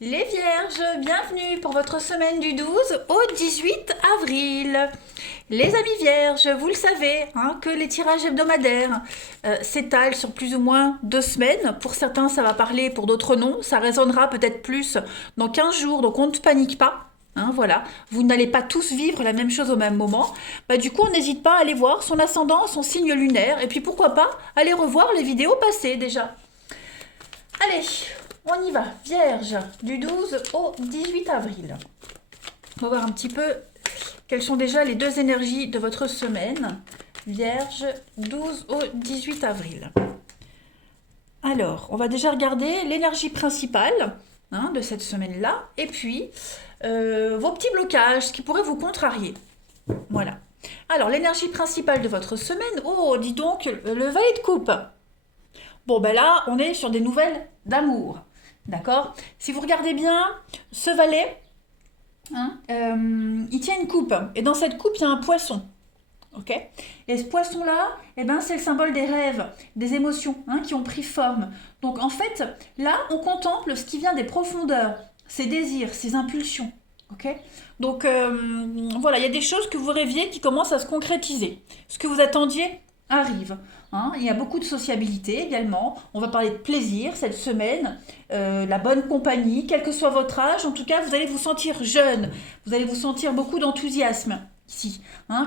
Les Vierges, bienvenue pour votre semaine du 12 au 18 avril. Les amis Vierges, vous le savez, que les tirages hebdomadaires s'étalent sur plus ou moins 2 semaines. Pour certains, ça va parler, pour d'autres non. Ça résonnera peut-être plus dans 15 jours, donc on ne panique pas. Voilà, vous n'allez pas tous vivre la même chose au même moment. Du coup, on n'hésite pas à aller voir son ascendant, son signe lunaire, et puis pourquoi pas aller revoir les vidéos passées déjà. Allez, on y va. Vierge, du 12 au 18 avril. On va voir un petit peu quelles sont déjà les deux énergies de votre semaine. Vierge, 12 au 18 avril. Alors, on va déjà regarder l'énergie principale de cette semaine-là, et puis vos petits blocages, ce qui pourrait vous contrarier. Voilà. Alors, l'énergie principale de votre semaine, oh, dis donc, le valet de coupe. Bon, ben là, on est sur des nouvelles d'amour. D'accord. Si vous regardez bien, ce valet, il tient une coupe. Et dans cette coupe, il y a un poisson. Ok. Et ce poisson-là, c'est le symbole des rêves, des émotions qui ont pris forme. Donc en fait, là, on contemple ce qui vient des profondeurs, ses désirs, ses impulsions. Ok. Donc voilà, il y a des choses que vous rêviez qui commencent à se concrétiser. Ce que vous attendiez arrive. Il y a beaucoup de sociabilité également. On va parler de plaisir cette semaine, la bonne compagnie, quel que soit votre âge. En tout cas, vous allez vous sentir jeune. Vous allez vous sentir beaucoup d'enthousiasme ici.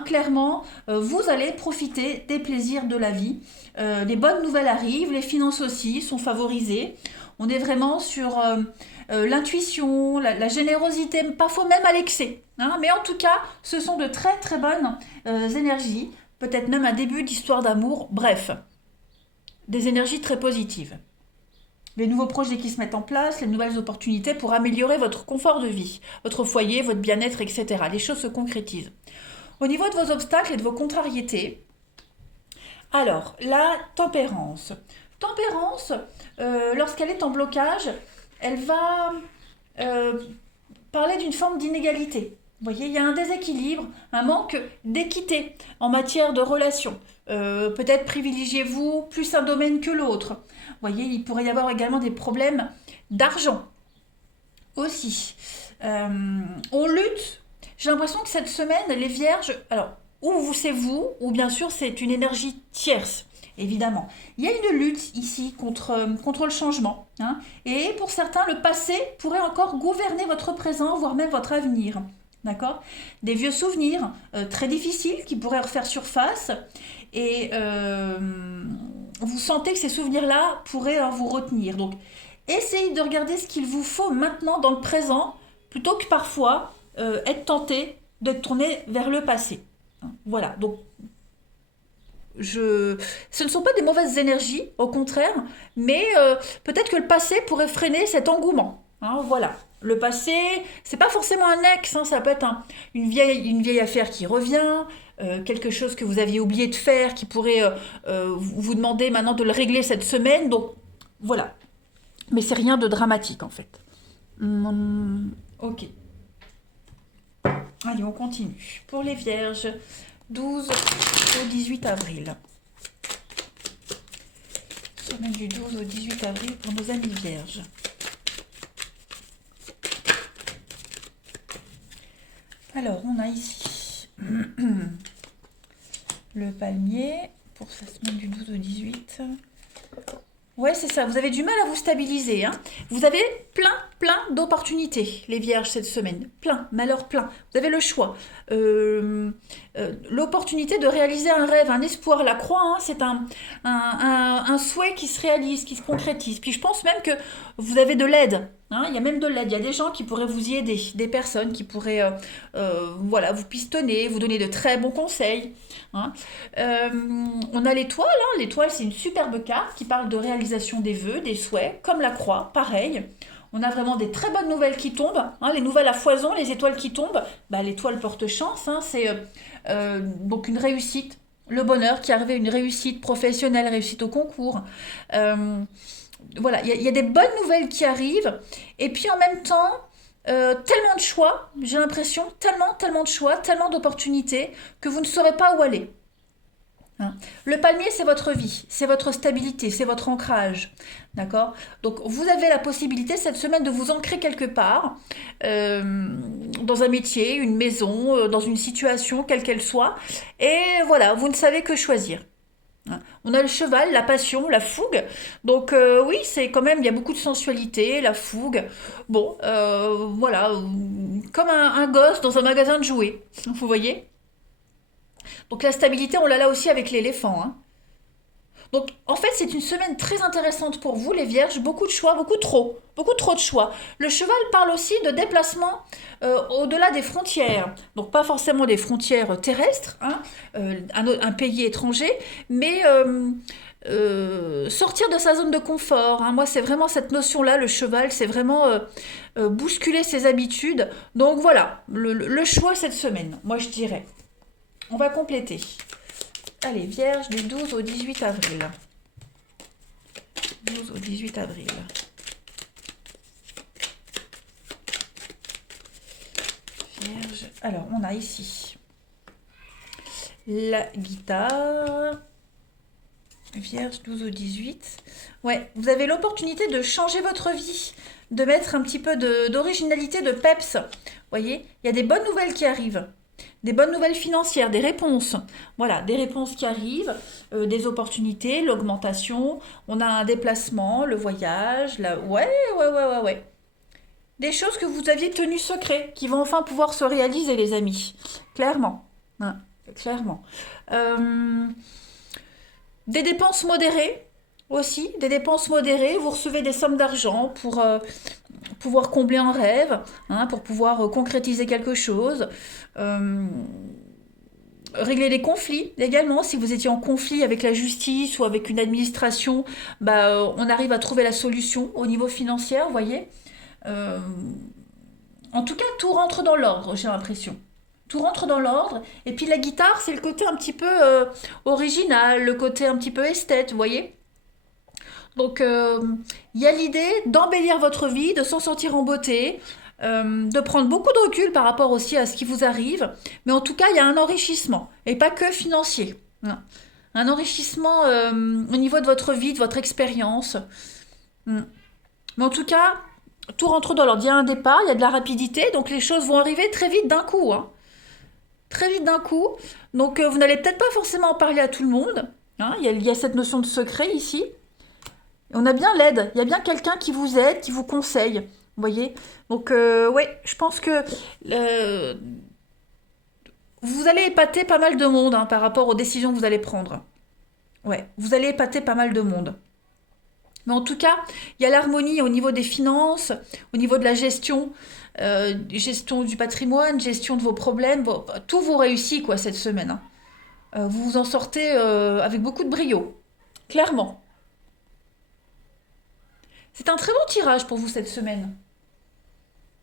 Clairement, vous allez profiter des plaisirs de la vie. Les bonnes nouvelles arrivent, les finances aussi sont favorisées. On est vraiment sur l'intuition, la générosité, parfois même à l'excès. Mais en tout cas, ce sont de très très bonnes énergies. Peut-être même un début d'histoire d'amour, bref, des énergies très positives. Les nouveaux projets qui se mettent en place, les nouvelles opportunités pour améliorer votre confort de vie, votre foyer, votre bien-être, etc. Les choses se concrétisent. Au niveau de vos obstacles et de vos contrariétés, alors, la tempérance. Tempérance, lorsqu'elle est en blocage, elle va parler d'une forme d'inégalité. Vous voyez, il y a un déséquilibre, un manque d'équité en matière de relations. Peut-être privilégiez-vous plus un domaine que l'autre. Vous voyez, il pourrait y avoir également des problèmes d'argent aussi. On lutte. J'ai l'impression que cette semaine, les vierges, alors, c'est vous, ou bien sûr c'est une énergie tierce, évidemment. Il y a une lutte ici contre le changement. Et pour certains, le passé pourrait encore gouverner votre présent, voire même votre avenir. D'accord. Des vieux souvenirs très difficiles qui pourraient refaire surface et vous sentez que ces souvenirs-là pourraient vous retenir. Donc, essayez de regarder ce qu'il vous faut maintenant dans le présent plutôt que parfois être tenté de tourner vers le passé. Voilà. Donc, ce ne sont pas des mauvaises énergies, au contraire, mais peut-être que le passé pourrait freiner cet engouement. Voilà. Le passé, c'est pas forcément un ex, ça peut être une vieille affaire qui revient, quelque chose que vous aviez oublié de faire, qui pourrait vous demander maintenant de le régler cette semaine. Donc voilà. Mais c'est rien de dramatique en fait. Ok. Allez, on continue. Pour les vierges, 12 au 18 avril. Semaine du 12 au 18 avril pour nos amis vierges. Alors, on a ici le palmier pour sa semaine du 12 au 18. Ouais, c'est ça. Vous avez du mal à vous stabiliser. Vous avez plein d'opportunités, les vierges, cette semaine. Plein, malheur plein. Vous avez le choix. L'opportunité de réaliser un rêve, un espoir, la croix, c'est un souhait qui se réalise, qui se concrétise. Puis je pense même que vous avez de l'aide. Il y a même de l'aide. Il y a des gens qui pourraient vous y aider. Des personnes qui pourraient vous pistonner, vous donner de très bons conseils. On a l'étoile. L'étoile, c'est une superbe carte qui parle de réalisation des vœux, des souhaits, comme la croix, pareil. On a vraiment des très bonnes nouvelles qui tombent. Les nouvelles à foison, les étoiles qui tombent. L'étoile porte chance. C'est donc une réussite. Le bonheur qui arrive, une réussite professionnelle, réussite au concours. Voilà, il y a des bonnes nouvelles qui arrivent. Et puis en même temps, tellement de choix, j'ai l'impression, tellement de choix, tellement d'opportunités que vous ne saurez pas où aller. Hein. Le palmier, c'est votre vie, c'est votre stabilité, c'est votre ancrage. D'accord? Donc, vous avez la possibilité cette semaine de vous ancrer quelque part, euh, dans un métier, une maison, dans une situation, quelle qu'elle soit. Et voilà, vous ne savez que choisir. Hein. On a le cheval, la passion, la fougue. Donc, oui, c'est quand même, il y a beaucoup de sensualité, la fougue. Bon, voilà, comme un gosse dans un magasin de jouets. Vous voyez? Donc la stabilité, on l'a là aussi avec l'éléphant. Hein. Donc en fait, c'est une semaine très intéressante pour vous, les vierges. Beaucoup de choix, beaucoup trop de choix. Le cheval parle aussi de déplacement au-delà des frontières. Donc pas forcément des frontières terrestres, hein, un pays étranger, mais sortir de sa zone de confort. Hein. Moi, c'est vraiment cette notion-là, le cheval, c'est vraiment bousculer ses habitudes. Donc voilà, le choix cette semaine, moi je dirais. On va compléter. Allez, Vierge du 12 au 18 avril. 12 au 18 avril. Vierge. Alors, on a ici la guitare. Vierge 12 au 18. Ouais, vous avez l'opportunité de changer votre vie, de mettre un petit peu d'originalité, de peps. Vous voyez, il y a des bonnes nouvelles qui arrivent. Des bonnes nouvelles financières, des réponses. Voilà, des réponses qui arrivent, des opportunités, l'augmentation. On a un déplacement, le voyage, ouais. Des choses que vous aviez tenues secrets, qui vont enfin pouvoir se réaliser, les amis. Clairement. Hein, clairement. Euh, des dépenses modérées aussi, des dépenses modérées. Vous recevez des sommes d'argent pour pouvoir combler un rêve, hein, pour pouvoir concrétiser quelque chose. Euh, Régler les conflits également, si vous étiez en conflit avec la justice ou avec une administration, bah, on arrive à trouver la solution au niveau financier, vous voyez. Euh, En tout cas, tout rentre dans l'ordre, j'ai l'impression. Tout rentre dans l'ordre. Et puis la guitare, c'est le côté un petit peu original, le côté un petit peu esthète, vous voyez. Donc, il y a l'idée d'embellir votre vie, de s'en sortir en beauté, de prendre beaucoup de recul par rapport aussi à ce qui vous arrive. Mais en tout cas, il y a un enrichissement, et pas que financier. Non. Un enrichissement au niveau de votre vie, de votre expérience. Mm. Mais en tout cas, tout rentre dans l'ordre. Il y a un départ, il y a de la rapidité, donc les choses vont arriver très vite d'un coup. Hein. Très vite d'un coup. Donc, vous n'allez peut-être pas forcément en parler à tout le monde. Hein. Il y a cette notion de secret ici. On a bien l'aide, il y a bien quelqu'un qui vous aide, qui vous conseille, vous voyez. Donc, ouais, je pense que euh, vous allez épater pas mal de monde hein, par rapport aux décisions que vous allez prendre. Ouais, vous allez épater pas mal de monde. Mais en tout cas, il y a l'harmonie au niveau des finances, au niveau de la gestion, gestion du patrimoine, gestion de vos problèmes. Tout vous réussit, quoi, cette semaine. Hein. Vous vous en sortez avec beaucoup de brio, clairement. C'est un très bon tirage pour vous cette semaine.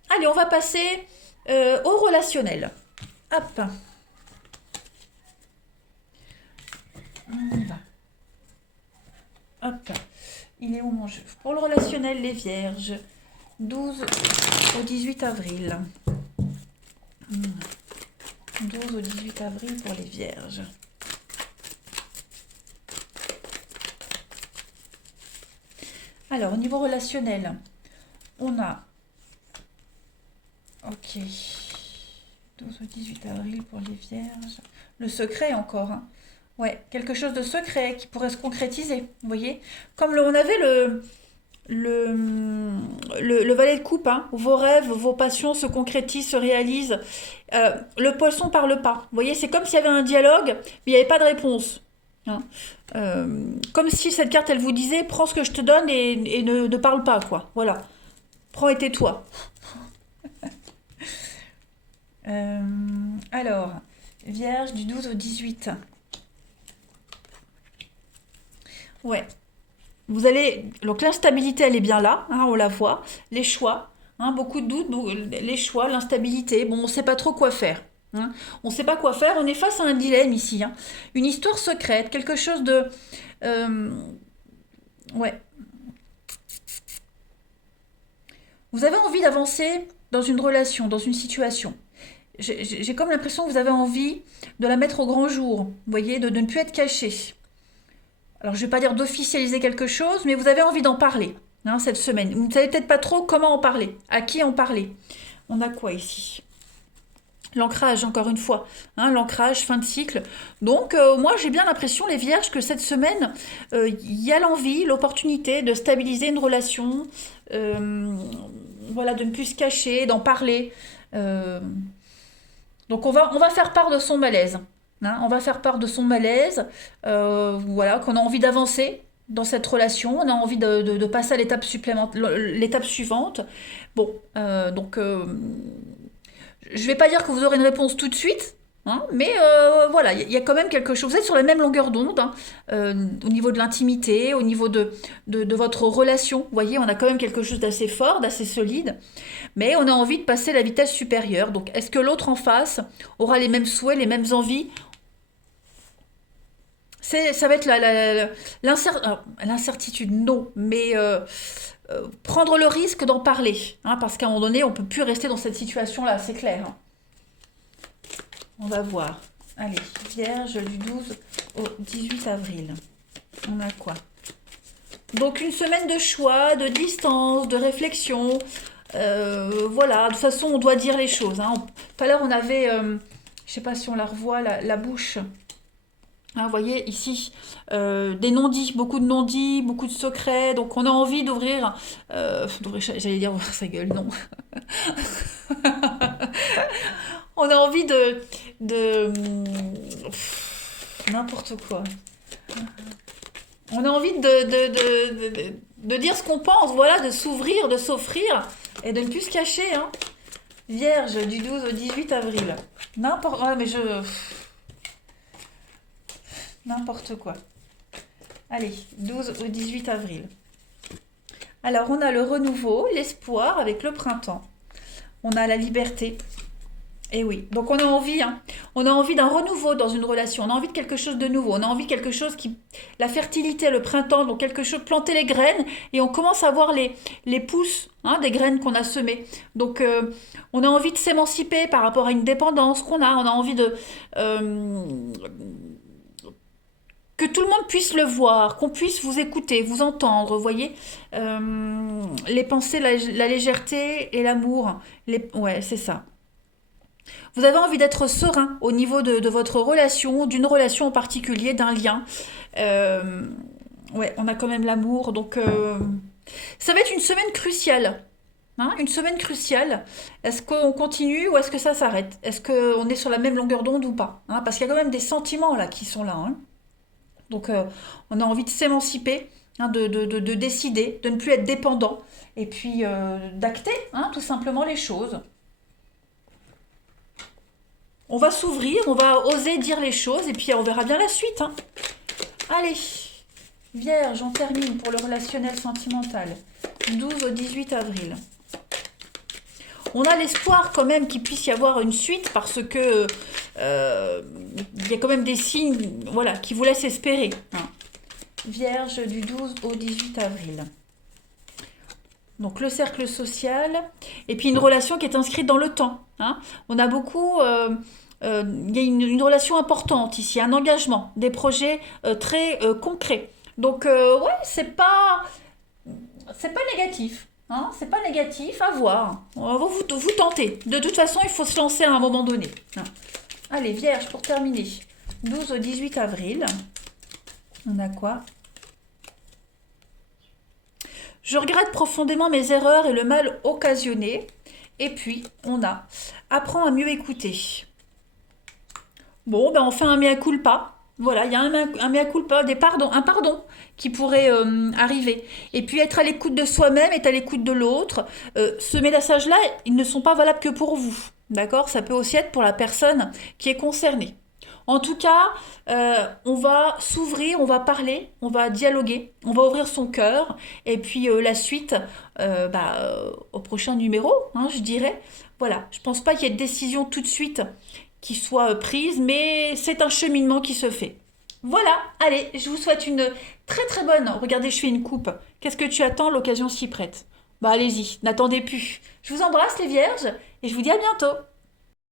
Allez, on va passer au relationnel. Hop. On y va. Hop. Il est où mon jeu? Pour le relationnel, les vierges. 12 au 18 avril. 12 au 18 avril pour les vierges. Alors, au niveau relationnel, on a... Ok. 12 au 18 avril pour les vierges. Le secret encore. Hein. Ouais, quelque chose de secret qui pourrait se concrétiser. Vous voyez? Comme on avait le valet de coupe, hein, vos rêves, vos passions se concrétisent, se réalisent. Le poisson parle pas. Vous voyez, c'est comme s'il y avait un dialogue, mais il n'y avait pas de réponse. Hein. Comme si cette carte, elle vous disait, prends ce que je te donne et ne parle pas, quoi. Voilà. Prends et tais-toi. Alors, Vierge du 12 au 18. Ouais. Vous allez. Donc l'instabilité, elle est bien là, hein, on la voit. Les choix, hein, beaucoup de doutes, les choix, l'instabilité. Bon, on ne sait pas trop quoi faire. Hein. On ne sait pas quoi faire. On est face à un dilemme ici. Hein. Une histoire secrète, quelque chose de. euh, ouais. Vous avez envie d'avancer dans une relation, dans une situation. j'ai comme l'impression que vous avez envie de la mettre au grand jour, vous voyez, de ne plus être caché. Alors, je ne vais pas dire d'officialiser quelque chose, mais vous avez envie d'en parler, hein, cette semaine. Vous ne savez peut-être pas trop comment en parler, à qui en parler. On a quoi ici? L'ancrage, encore une fois, hein, l'ancrage, fin de cycle. Donc, moi, j'ai bien l'impression, les vierges, que cette semaine, il y a l'envie, l'opportunité de stabiliser une relation, euh, voilà, de ne plus se cacher, d'en parler. Euh, donc, on va faire part de son malaise. Hein, on va faire part de son malaise, voilà, qu'on a envie d'avancer dans cette relation, on a envie de passer à l'étape supplémentaire, l'étape suivante. Bon, donc je vais pas dire que vous aurez une réponse tout de suite, hein, mais voilà, il y a quand même quelque chose. Vous êtes sur la même longueur d'onde, hein, au niveau de l'intimité, au niveau de votre relation. Vous voyez, on a quand même quelque chose d'assez fort, d'assez solide, mais on a envie de passer à la vitesse supérieure. Donc, est-ce que l'autre en face aura les mêmes souhaits, les mêmes envies? Ça va être l'incertitude, non, mais prendre le risque d'en parler, hein, parce qu'à un moment donné, on ne peut plus rester dans cette situation-là, c'est clair. Hein. On va voir. Allez, Vierge du 12 au 18 avril. On a quoi? Donc une semaine de choix, de distance, de réflexion. Voilà, de toute façon, on doit dire les choses. Hein. Tout à l'heure, on avait, je ne sais pas si on la revoit, la bouche. Hein, vous voyez ici, des non-dits, beaucoup de non-dits, beaucoup de secrets. Donc on a envie d'ouvrir, j'allais dire ouvrir sa gueule, non. On a envie n'importe quoi. On a envie de dire ce qu'on pense, voilà, de s'ouvrir, de s'offrir et de ne plus se cacher. Hein. Vierge du 12 au 18 avril. N'importe. Ouais, mais je. N'importe quoi. Allez, 12 au 18 avril. Alors, on a le renouveau, l'espoir avec le printemps. On a la liberté. Et oui, donc on a envie, hein. On a envie d'un renouveau dans une relation. On a envie de quelque chose de nouveau. On a envie de quelque chose qui... La fertilité, le printemps, donc quelque chose... Planter les graines et on commence à voir les pousses, hein, des graines qu'on a semées. Donc, on a envie de s'émanciper par rapport à une dépendance qu'on a. On a envie de... que tout le monde puisse le voir, qu'on puisse vous écouter, vous entendre, vous voyez. Les pensées, la légèreté et l'amour. Ouais, c'est ça. Vous avez envie d'être serein au niveau de votre relation, d'une relation en particulier, d'un lien. Ouais, on a quand même l'amour, donc ça va être une semaine cruciale. Hein, une semaine cruciale. Est-ce qu'on continue ou est-ce que ça s'arrête? Est-ce qu'on est sur la même longueur d'onde ou pas? Hein, parce qu'il y a quand même des sentiments là qui sont là. Hein. Donc on a envie de s'émanciper, hein, de décider, de ne plus être dépendant et puis d'acter, hein, tout simplement les choses. On va s'ouvrir, on va oser dire les choses et puis on verra bien la suite. Hein. Allez, Vierge, on termine pour le relationnel sentimental. 12 au 18 avril. On a l'espoir quand même qu'il puisse y avoir une suite parce que il y a quand même des signes, voilà, qui vous laissent espérer. Hein. Vierge du 12 au 18 avril. Donc le cercle social et puis une relation qui est inscrite dans le temps. Hein. On a beaucoup, il y a une relation importante ici, un engagement, des projets très concrets. Donc ouais, c'est pas négatif. Hein, c'est pas négatif, à voir. On va vous tenter. De toute façon, il faut se lancer à un moment donné. Hein. Allez, Vierge, pour terminer. 12 au 18 avril. On a quoi? Je regrette profondément mes erreurs et le mal occasionné. Et puis, on a apprends à mieux écouter. Bon, ben on fait un mea culpa. Voilà, il y a un mea culpa, un pardon qui pourrait arriver. Et puis être à l'écoute de soi-même, être à l'écoute de l'autre. Ce message-là, ils ne sont pas valables que pour vous. D'accord? Ça peut aussi être pour la personne qui est concernée. En tout cas, on va s'ouvrir, on va parler, on va dialoguer, on va ouvrir son cœur. Et puis la suite, au prochain numéro, hein, je dirais. Voilà, je pense pas qu'il y ait de décision tout de suite qui soit prise, mais c'est un cheminement qui se fait. Voilà, allez, je vous souhaite une très très bonne... Regardez, je fais une coupe. Qu'est-ce que tu attends? L'occasion s'y prête. Bah allez-y, n'attendez plus. Je vous embrasse les vierges et je vous dis à bientôt.